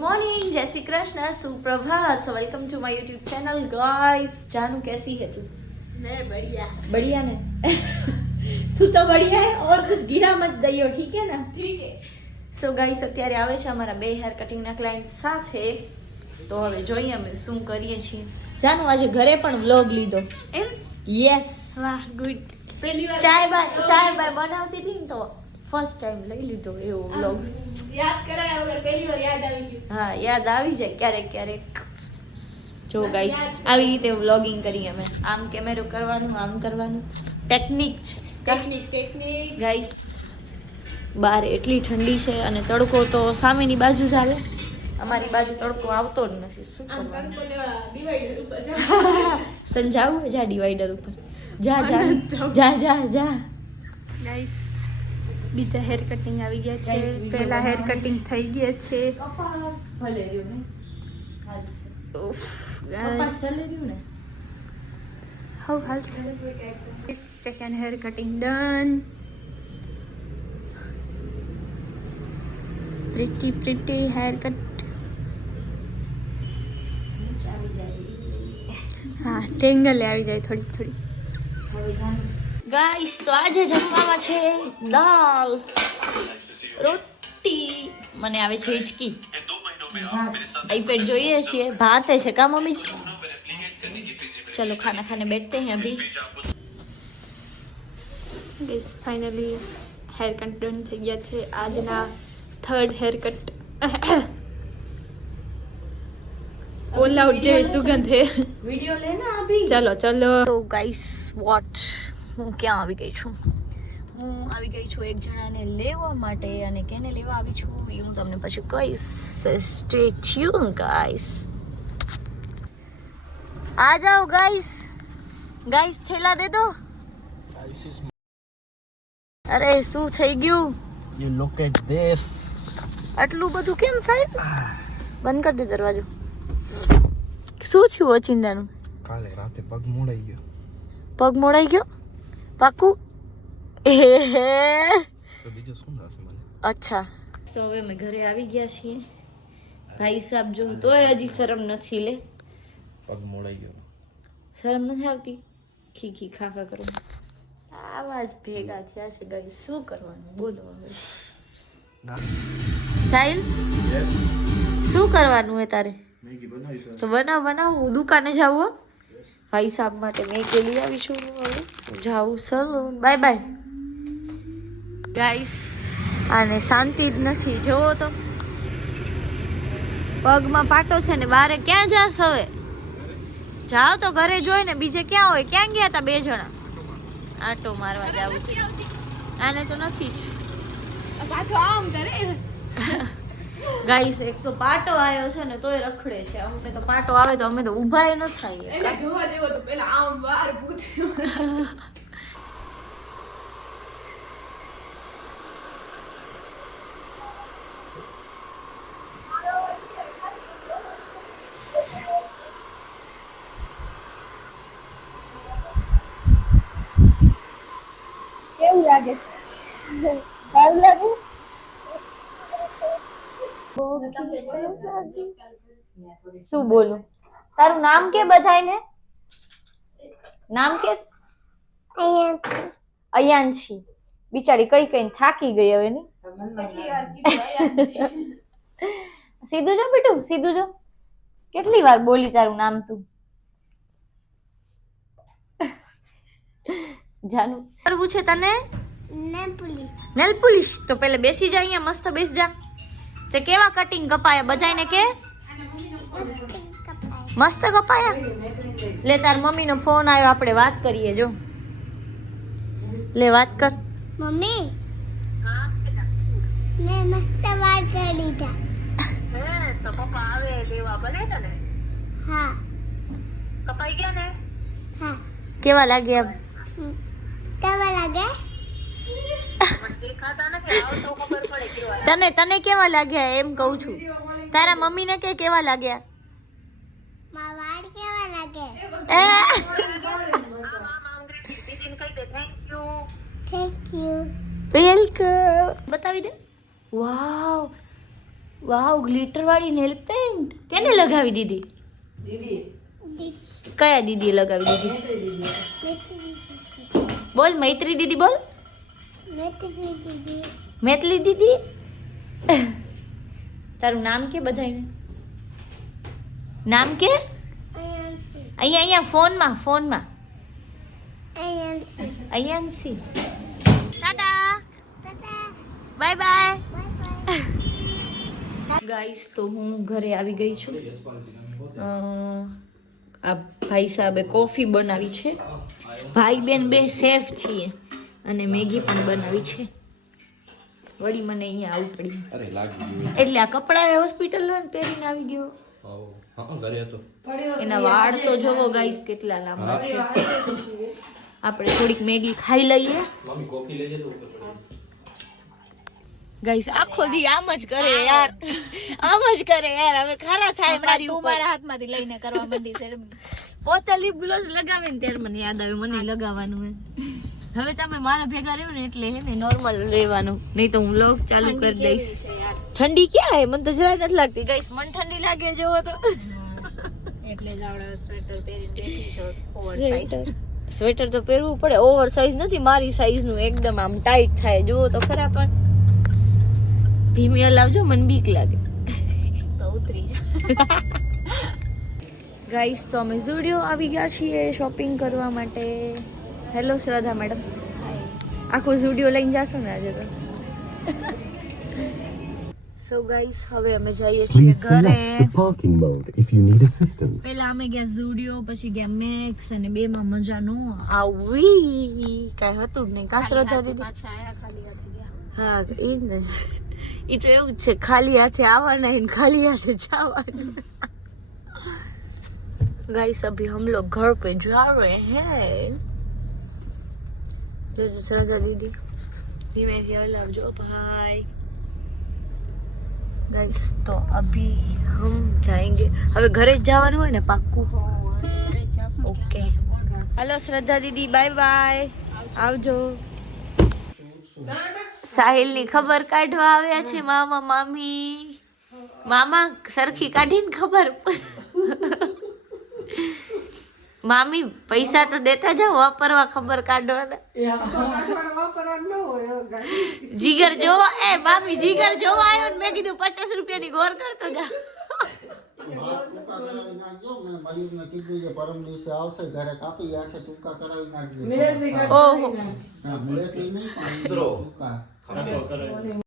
Morning, जय श्री कृष्ण, सुप्रभात। So welcome to my YouTube channel guys. जानू कैसी है तू? मैं बढ़िया। बढ़िया ने तू तो बढ़िया है और कुछ गिरा मत दइयो, ठीक है ना? ठीक है। સો ગાઈસ અત્યારે આવે છે અમારા બે હેર કટિંગના ક્લાયન્ટ સાથે, તો હવે જોઈએ અમે શું કરીએ છીએ. જાનુ આજે ઘરે પણ વ્લોગ લીધો એમ? યસ, વાહ, ગુડ. પહેલી વાર ચાય બાય બનાવતી હતી ને તો ફર્સ્ટ ટાઈમ લઈ લીધો એવો વ્લોગ. યાદ કરાયા વગર પહેલી વાર યાદ આવી ગયું. હા, યાદ આવી જાય ક્યારેક ક્યારેક. જો ગાઈસ આવી રીતે વ્લોગિંગ કરીએ અમે. આમ કેમેરો કરવાનું, આમ કરવાનું, ટેકનિક છે. ટેકનિક ગાઈસ બહાર એટલી ઠંડી છે અને તડકો તો સામેની બાજુ જ આવે, અમારી બાજુ તડકો આવતો જ નથી. શું આમ કરવાનું? તડકો લેવા ડિવાઈડર ઉપર જાઓ. તને જાવું જા ડિવાઈડર ઉપર, જા જા જા જા જા. ગાઈસ બીજા હેર કટિંગ આવી ગયા છે. Guys, video પહેલા હેર બનાવવાનું કટિંગ થઈ ગયા છે. કપાસ ભલે રહ્યું ને, ઉફ કપાસ ગાઈસ ભલે રહ્યું ને. હાઉ હાલશે. Second hair cutting done. Pretty hair cut. હા, ટેંગલે આવી જાય થોડી. ગાઈસ તો આજે જમવામાં છે દાળ, રોટી, મને આવે છે હિચકી, આઈપેડ જોઈએ છીએ, ભાત છે કા મમ્મી? चलो खाना खाने बैठते हैं अभी. Guys finally hair cut done થઈ ગયા છે. આજના third hair cut. All out જેવી સુગંધ છે. वीडियो लेना अभी. ચલો તો ગાઈસ વોટ, હું ક્યાં આવી ગઈ છું? હું આવી ગઈ છું એક જણાને લેવા માટે, અને કેને લેવા આવી છું એ હું તમને પછી કહીશ. Stay tune guys. आ जाओ गाइस. गाइस थैला दे दो. અરે શું થઈ ગયું? You look at this. આટલું બધું કેમ સાહેબ? બંધ કરી દે દરવાજો. શું થયું ઓચિંદાનું? કાલે રાતે પગ મોડાઈ ગયો. પગ મોડાઈ ગયો? પાકું? તો બીજું શું થશે મને? અચ્છા, તો હવે અમે ઘરે આવી ગયા છીએ. ભાઈ સાહેબ જો તોય હજી શરમ નથી લે. પગ મોડાઈ ગયો. શરમ નથી આવતી? ખી ખાખા કરો. આવાજ ભેગા થયા છે ગાઈસ, શું કરવાનું બોલો હવે. સાહિલ, શું કરવાનું હે તારે? મેગી બનાવી છે. તો બનાવ હું દુકાને જાઉં હો. ભાઈ સાહેબ માટે મેગી લઈ આવી છું. હવે જાઉં સલૂન. By bye guys. આને શાંતિ જ નથી, જોવો તો પગમાં પાટો છે ને. બારે ક્યાં જાસ હવે? જાઓ તો ઘરે જોઈને, બીજે ક્યાં હોય? ક્યાં ગયા હતા બે જણા? આટો મારવા જાવું છે. આને તો નથી જ. પાછો આમ કરે. ગાઈસ એક તો પાટો આવ્યો છે ને તોય રખડે છે. અમને તો પાટો આવે તો અમે તો ઊભા ન થાય. એને જોવા દેવો તો પેલા આમ બહાર ભૂત. કેવું લાગે? સારું લાગે? શું બોલું? તારું નામ કે બધાયને? નામ કે? અયાંશી. બિચારી કઈ થાકી ગઈ હવે ની. કેટલી વાર કીધું આયા છે. સીધું જો બેટું, સીધું જો. કેટલી વાર બોલી તારું નામ તું? જાનુ કરવું છે તને? Nail polish. તો પેલે બેસી જા અહીંયા, મસ્ત બેસી જા. તે કેવા કટિંગ કપાયા બધાયને કે? મસ્ત કપાયા. લે તાર મમ્મીનો ફોન આવ્યો, આપણે વાત કરીએ. જો લે વાત કર. મમ્મી, મેં મસ્ત વાત કરી લીધા. તો પપ્પા આવે લેવા બને તને? હા કપાઈ ગયા ને? હા. કેવા લાગ્યા? કેવા લાગે? દેખાતા નથી, આવ તો ખબર પડે કેવા. તને કેવા લાગ્યા એમ કહું છું. તારા મમ્મીને કે કેવા લાગ્યા? મારા વાળ કેવા લાગે? દીદીને કહી દે thank you. Thank you. Welcome. બતાવી દે. વાવ, વાવ ગ્લિટર વાળી નેલ પેન્ટ કેને લગાવી દીધી? કયા દીદીએ લગાવી દીધી? બોલ મૈત્રી દીદી બોલ. મેતલી દીદી. તારું નામ કે બધાયને? નામ કે? અહીંયા ફોનમાં. Ayanshi. Tata. Bye bye. Guys તો હું ઘરે આવી ગઈ છું. આ ભાઈ સાહેબે કોફી બનાવી છે. ભાઈ બેન બે સેફ છીએ અને મેગી પણ બનાવી છે. વળી મને અહીંયા આવું પડ્યું. અરે લાગી ગયું. એટલે આ કપડા હોસ્પિટલ પહેરીને આવી ગયો. હા ઘરે હતો. એના વાળ તો જોવો ગાઈસ કેટલા લાંબા છે. આપણે થોડીક મેગી ખાઈ લઈએ. મમ્મી કોફી લઈ જજો. ગાઈસ આખો દી આમ જ કરે યાર. હવે ખારા થાય મારી ઉપર. મારા હાથમાંથી લઈને કરવા માંડી છે. પોતે લિપ ગ્લોસ લગાવે ને ત્યારે મને યાદ આવે મને લગાવવાનું હે. હવે તમે મારા ભેગા રહ્યો ને એટલે હે ને નોર્મલ રહેવાનું, નહીં તો હું વ્લોગ ચાલુ કરી દઈશ. ઠંડી ક્યાં હે? મને તો જરાય નથી લાગતી ગાઈસ. મને ઠંડી લાગે જોવો તો. એટલે જ આવડે સ્વેટર પહેરીને બેઠી છો. ઓવરસાઇઝ સ્વેટર તો પહેરવું પડે. ઓવર સાઇઝ નથી મારી સાઇઝ નું, એકદમ આમ ટાઈટ થાય જોવો તો ખરા. પણ ધીમી હલાવજો, મને બીક લાગે. તો ઉતરી જા. ગાઈસ તો અમે ઝુડિયો આવી ગયા છીએ શોપિંગ કરવા માટે. હેલો શ્રદ્ધા મેડમ. આખો ઝુડિયો લઈને જાશો ને આજે તો. સો ગાઈસ હવે અમે જઈએ છીએ ઘરે. પેલા અમે ગયા ઝુડિયો, પછી ગયા મેક્સ, અને બે માં મજા નો આવી. કઈ હતું જ નહીં. કા શ્રદ્ધા દીદી? પાછા આયા ખાલી હાથે ગયા. હા ઈ જ ને. ઈ તો એવું જ છે, ખાલી હાથે આવવાના है खाली हाथे जावाना. गाइस अभी हम लोग घर पे जा रहे हैं. जो श्रद्धा दीदी धीमे धीमे लवजो भाई. गाइस तो अभी हम जाएंगे. હવે ઘરે જ જવાનું હોય ને પાક્કું? ઓકે. હેલો શ્રદ્ધા દીદી, બાય બાય. આવજો. સાહિલ ની ખબર કાઢવા આવ્યા છે મામા મામી. મામા સરખી કાઢીને ખબર. મામી પૈસા તો દેતા જાઓ, વાપરવા ખબર કાઢવાના. જીગર જોવા એ મામી જીગર જોવા આવ્યો ને મેં કીધું 50 રૂપિયાની ગોર કરતો જા. ઓહો.